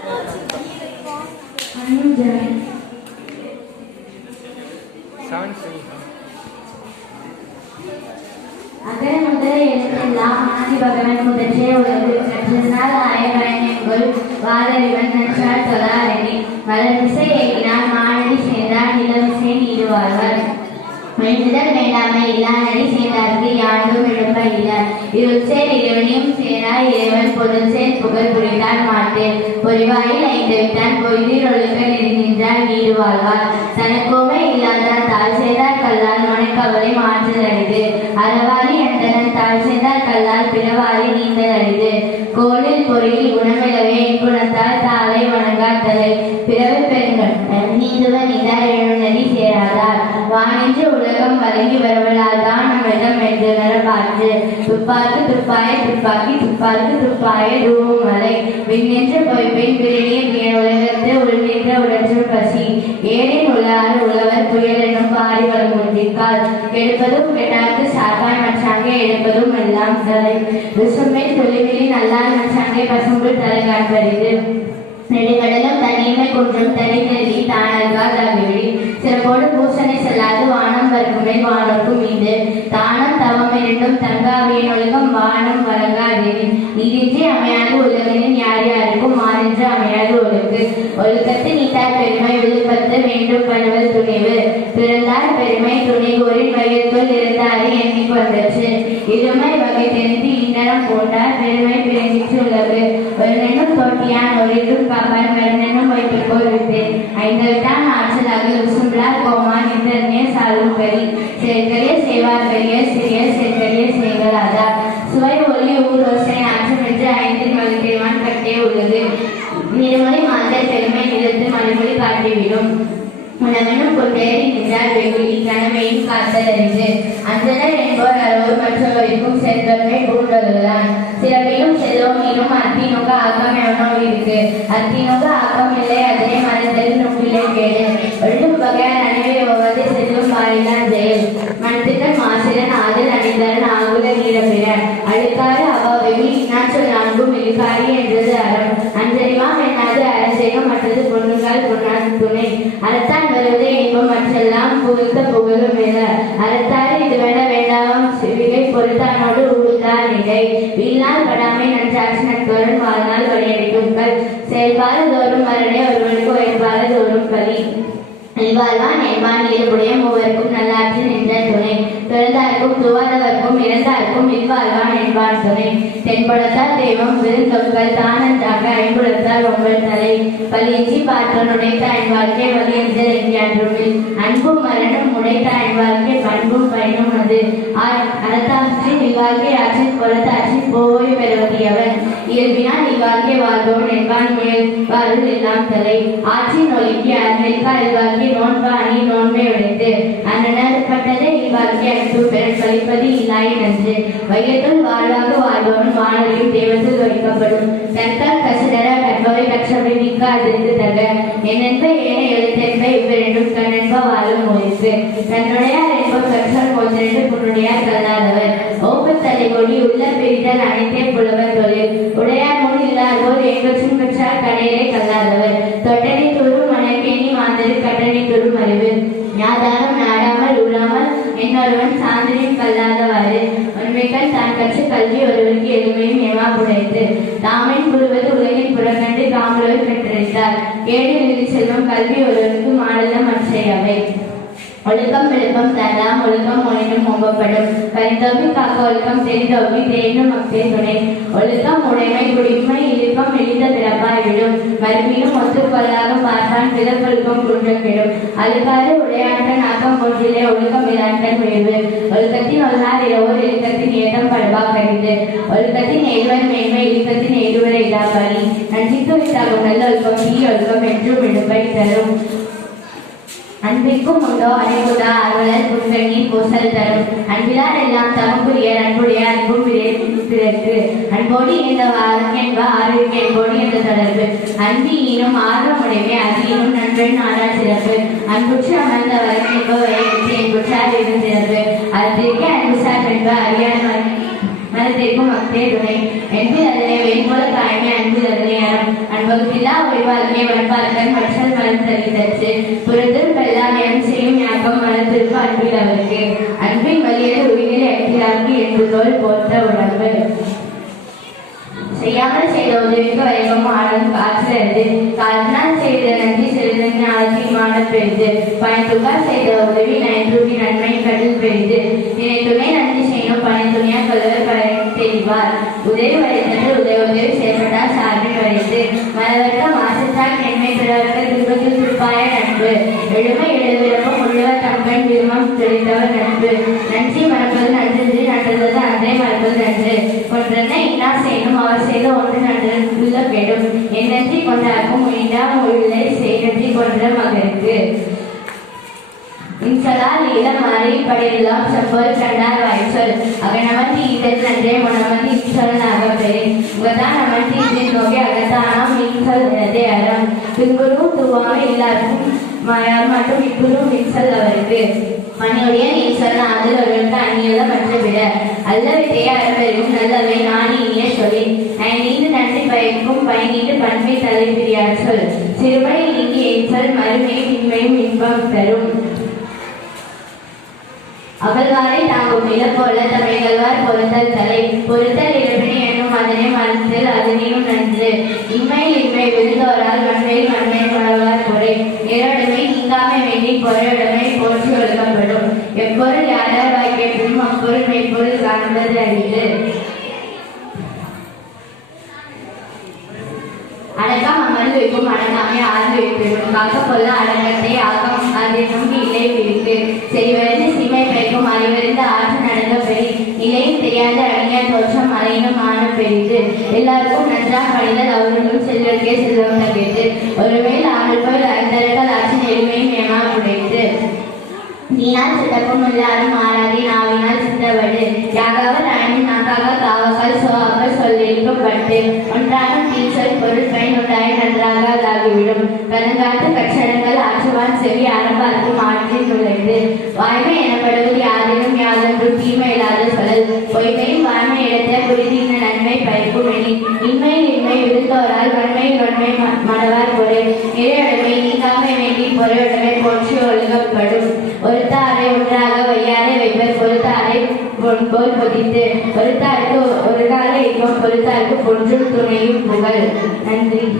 அதே முதல் அகர முதல எழுத்தெல்லாம் ஆதி பகவன் முதற்றே உலகு கற்றனால் ஆயவன் வாதறிவன் நன்றால் தொழாரணி வளர்திசை ஏகினான் மாணவி சேர்ந்தார் நிலவிசை நீடுவார்கள். மெய்முதல் வேண்டாமை இல்லானடி சேர்ந்தார்க்கு யாண்டும் எழுப்ப இல்ல. இருள்சேர் இறைவனையும் சேரா இறைவன் பொருள் சேர் புகழ் புரிந்தான் மாட்டேன் பொறிவாயில் ஐந்து விட்டான் பொய்தீர் ஒழுக்க நெருங்கின்றான் வீடு வாழ்வார். தனக்கோமை இல்லாதான் தாழ் செய்தார் கல்லால் மனக்கவலை மாற்றல் அரிது. அறவாரி அந்தனன் தாழ் செய்தார் கல்லால் பிறவாரி நீந்தல் அரிது. கோளில் பொறியில் குணமிழவே இக்குணத்தால் தாளை வணங்காத்தலை பிற உலகம் வழங்கி வருவதால் தான் நம்மிடம் என்று பார்த்து துப்பாக்கு துப்பாய துப்பாக்கி துப்பாக்கு துப்பாய தூமலை விண்ணின்ற பொய்ப்பின் பிரிணிய வீண் உலகத்து உள்நின்ற உடற்று பசி. ஏரின் உள்ளாறு உழவர் புயல் எனும் பாரி வரும் முந்திக்கால் எடுப்பதும் கெட்டாக்கு சாக்காய் மச்சாங்கே எடுப்பதும் எல்லாம் தலை. விசுமை தொழிலில் நல்லா மச்சாங்கே பசும்புல் தலை காண்பறிது நெடுங்கடலும் தனியுமை குன்றும் தனித்தறி தானல்கால் அகிழி சிறப்போடு பூசனை செல்லாது வானம் வருமுறை வானோர்க்கும் இது தானம் தவம் இரண்டும் தங்காவியின் உலகம் வானம் வழங்காதேவி நீரின்றி அமையாது உலகனின் யார் யாருக்கும் மாறின்றி அமையாது ஒழுக்கு ஒழுக்கத்து நீத்தார் பெருமை விழுப்பத்து வேண்டும் பணுவல் துணிவு. பிறந்தார் பெருமை துணை கோரின் வயத்துள் இருந்தாரே எண்ணிக்கொண்டச்சு இளமை வகை தெரிந்து இன்னரம் போட்டார் பெருமை பிறங்கிற்று நெண்ணும் தோட்டியான் ஒளிரும் காப்பான் வைத்துக் வைப்பிற்கோள் விட்டேன் ஐந்தவிட்டான் ஆற்றலாக உசும்பலார் கோமான் இந்திரனே சாலும் பெரி சேர்க்கலே செய்வார் பெரிய சிறிய சேர்க்கலே செய்களாதார் சுவை ஒளி ஊர் ஓசை ஆற்றம் என்று ஐந்தில் மகிழ்வான் கட்டே உள்ளது நிறமொழி மாந்தர் பெருமை நிறுத்து மறுமொழி காட்டிவிடும் உணவனும் கொண்டேறி நின்றார் வெகுளி கனவையும் காத்தல் அறிந்து அந்தனர் என்போர் அறுவர் மற்றவருக்கும் செல்வமே பூண்டதுதான் சில செல்வமீனும் அத்திநோக ஆக்கம் எவனோ இருக்கு அத்திநோக ஆக்கம் இல்லை அதனை மனதில் நுங்கிலே கேளு ஒழும் வகையார் அணிவை ஒவ்வது செல்லும் வாயிலான் ஜெயல் மனத்திட்ட மாசிரன் ஆதல் அணிந்தரன் ஆகுல நீரப்பிற அழுக்காறு அவாவை வெகுளி இன்னாச்சொல் நான்கும் இழுக்காரி என்றது அறம் அஞ்சறிவாம் என்னாது அரசேகம் மற்றது பொண்ணுங்கால் பொன்னாது துணை அறத்தான் வருவதே இன்பம் மற்றெல்லாம் புகுத்த புகழும் என அறத்தாறு இது வேட வேண்டாம் சிவிகை பொருத்தானோடு படாமை நட்போரும் நட்புடன் வாழ்நாள் வழியடைக்கும் செயல்பாடு தோறும் மரணே ஒருவனுக்கு உயர்பாடு தோறும் பலி இல்வாழ்வான் என்பான் இயல்புடைய மூவருக்கும் நல்லாற்றி நின்ற துணை பிறந்தாருக்கும் துவாதவர்க்கும் இறந்தாருக்கும் இல்வாழ்வான் என்பான் துணை தென்புலத்தால் தெய்வம் விருந்தொக்கள் தானந்தாக ஐம்புலத்தால் உங்கள் தலை பலியஞ்சி பார்த்தோன் உடைத்த வாழ்க்கை வலியஞ்சல் என்கின்றுமில் அன்பும் மரணம் உடைத்த அன் வாழ்க்கை பண்பும் பயனும் அது அறத்தாற்றி இவ்வாழ்க்கை ஆற்றில் பொறுத்தாற்றி போய் பெறும் இயல்பினால் இவ்வாழ்க்கை வாழ்வோன் என்பான் மேல் வாழ்வு எல்லாம் தலை. ஆற்றின் ஒழுக்கி அன்னைக்கா இவ்வாழ்க்கை நோன்பா அணி நோன்பை உடைத்து அந்நடப்பட்டதை இவ்வாழ்க்கை அனுப்பு பெறன் கழிப்பது இல்லாய் நன்று. வையத்துள் வாழ்வாக வாழ்வோன் வானொலியும் தெய்வத்தில் வைக்கப்படும் தற்கால் கசிதர கற்பவை கற்றவை மிக்க அதிர்ந்து தக. என்னென்ப ஏன எழுத்தென்ப இவ்விரண்டும் கண்ணென்ப வாழும் ஒழிப்பு. தன்னுடையார் என்ப கற்றல் போன்றென்று புன்னுடையார் கல்லாதவர் ஓப்பத்தலை கொடி உள்ள பிரிதல் அனைத்தே புலவர் தொழில். உடையார் கற்று கல்வி ஒருவருக்கு எளிமையும் ஏமா தாமின் புரிவது உலகின் புறக்கண்டு தாமுலர் பெற்றெடுத்தார் ஏழு நிதி செல்வம் கல்வி ஒருவருக்கு மாநிலம் மற்றையவை ஒழுக்கம் விழுப்பம் தரலாம் ஒழுக்கம் மொழினும் ஒம்பப்படும். கரிந்தோப்பி காக்க ஒழுக்கம் தெரிந்தோப்பி தேனும் மக்கே துணை. ஒழுக்கம் உடைமை குடிமை இழுக்கம் எளித பிறப்பாய் விடும் மறுமையும் ஒத்துக்கொள்ளாக பார்த்தான் பிறப்பொழுக்கம் குன்றம் கெடும் அழுக்காறு உடையாட்டன் ஆக்கம் ஒன்றிலே ஒழுக்கம் இல்லாட்டன் விளைவு ஒழுக்கத்தின் ஒல்லார் இரவோர் இழுக்கத்தின் ஏதம் படுபா கடிது ஒழுக்கத்தின் ஏழ்வன் மேன்மை இழுக்கத்தின் ஏழுவரை இடாபலி நஞ்சிக்கு விட்டாகும் நல்ல ஒழுக்கம் தீ ஒழுக்கம் என்றும் விடுப்பை தரும். அன்பிற்கும் உண்டோ? அறிவுதா அருளர் புன்கண்ணி பூசல் தரும். அன்பிலார் எல்லாம் தமக்குரிய அன்புடைய அன்பும் பிறகு அன்போடு இந்த வாழ்க்கென்ப ஆரோக்கிய அன்போடு இந்த தொடர்பு. அன்பி ஈனும் ஆர்வமுடைமை அதினும் நண்பன் நாடார் சிறப்பு. அன்புற்று அமர்ந்த என்பவரை என்ப வயது என்புற்றார் சிறப்பு. அதற்கு அன்புசார் என்ப அறியான் மனதிற்கும் அக்தே துணை. என்பில் அதனை வெண்போல தாய்மை அன்பு அதனை அறம். அன்பகுப்பில்லா ஒளிவாழ்க்கை வனப்பார்க்கன் மற்றல் மனம் தெரிவித்தச்சு புறத்தில் செய்யும் யாக்கம் மனத்திற்கு அன்பில் அவருக்கு. அன்பின் வழியாக உயிரில் எட்டியாக்கி என்று தோல் போற்ற உடம்பு செய்யாமல் செய்த உதவிக்கு வைகமும் ஆடும் காற்றது காலத்தினால் செய்த நன்றி சிறிது ஞானத்தின் மான பெரிது பயன்துக்கால் செய்த உதவி நயன்றுவி நன்மை கடல் பெரிது நினை துணை நன்றி செய்யணும் பணி துணியா கொள்வர் பயன் தெரிவார் உதவி வரைத்தது உதவி உதவி செய்யப்பட்டால் சார்பில் வரைத்து மலவர்க்க மாசத்தால் நன்மை பெறவர்கள் திருப்பத்தில் திருப்பாய நட்பு எழுமை உள்ளவர் தங்கன் நன்று நன்றி மறப்பது நன்றி நன்றது அன்றே மறப்பது நன்று ஒன்றென்ன இன்னா செய்யணும் அவர் செய்த ஒன்று நன்று உள்ள கெடும் என்னன்றி கொண்டாக்கும் உயிராம் உள்ளே செய்நன்றி கொன்ற மகனுக்கு இன்சலால் இளம் மாறி படையெல்லாம் செப்பல் கண்டார் வாய்ச்சொல் அகனமதி இதில் நன்றே முனமதி இன்சொல் நாகப்பெரி உங்கதான் நமதி இதில் நோக்கி அகத்தானாம் இன்சல் அறம். பின்குரு துவாமை எல்லாருக்கும் மாயார் மற்றும் இக்குரு மின்சல் அவருக்கு மணியுடைய இன்சல் அதில் ஒருவருக்கு அந்நியல மற்ற விட அல்லவித்தைய அறப்பெரும் நல்லவை நான் இனிய சொல்லி நீண்டு நன்றி பயக்கும் பயனீட்டு பண்பை தலைப்பிரியார் சொல். சிறுமை நீங்கி இன்சல் மறுமையும் இன்மையும் இன்பம் தரும். அகழ்வாரை தாங்கும் நிலப்போல தமைகள்வார் பொருந்தல் தலை. பொருத்தல் இருப்பினை என்னும் அதனை மனத்தில் அதனையும் நன்று. இன்மை இன்மை விழுந்தோரால் வன்மையில் வன்மை உணர்வார் பொறை. நேரடிமை நீங்காமை வேண்டி பொறையுடைமை போற்றி ஒழுக்கப்படும் எப்பொருள் யாரார் வாய்க்கேட்டும் அப்பொருள் மெய்ப்பொருள் காண்பது அறிவு அடக்கம் அமர்ந்து வைக்கும் அடங்காமை ஆழ்ந்து வைத்திருக்கும் காக்கப்பொருள் அடங்கத்தை ஆக்கம் தெரியாத அறிஞர் தோஷம் அலையினும் ஆன பெரிது எல்லாருக்கும் நன்றாக பணிதல் அவர்களும் செல்வர்க்கே செல்வம் தகித்து ஒருவேள் அவள் போல் அந்தர்கள் ஆற்றின் எளிமையும் ஏமா உடைத்து நீனால் சித்தப்பும் எல்லாரும் மாறாதே நாவினால் சித்தவடு யாகாவர் அணி நாக்காக காவக்கால் சோவாக்கள் சொல்லியிருக்கப்பட்டு ஒன்றாக தீச்சல் பொருள் பயன் உண்டாய் நன்றாக அதாகிவிடும் கருங்காத்து கச்சடங்கள் ஆற்றுவான் செவி அரம்பார்க்கும் ஆற்றில் நுழைந்து வாய்மை வாய்மை இடத்த நன்மை பயக்கும். எனி இன்மை இன்மை விடுத்தவரால் வன்மை வன்மை ம- மடவார் பொருள் இறையுடைமை நீங்காமை வேண்டி பொருளுடமை போற்றி ஒழுங்கப்படும். ஒருத்தாரை ஒன்றாக வையாரை வைப்பர். பொறுத்தாரை போல் பொதித்து. ஒருத்தாருக்கு ஒரு கால இப்போ பொறுத்தாருக்கு பொன்றும் துணையும் புகழ். நன்றி.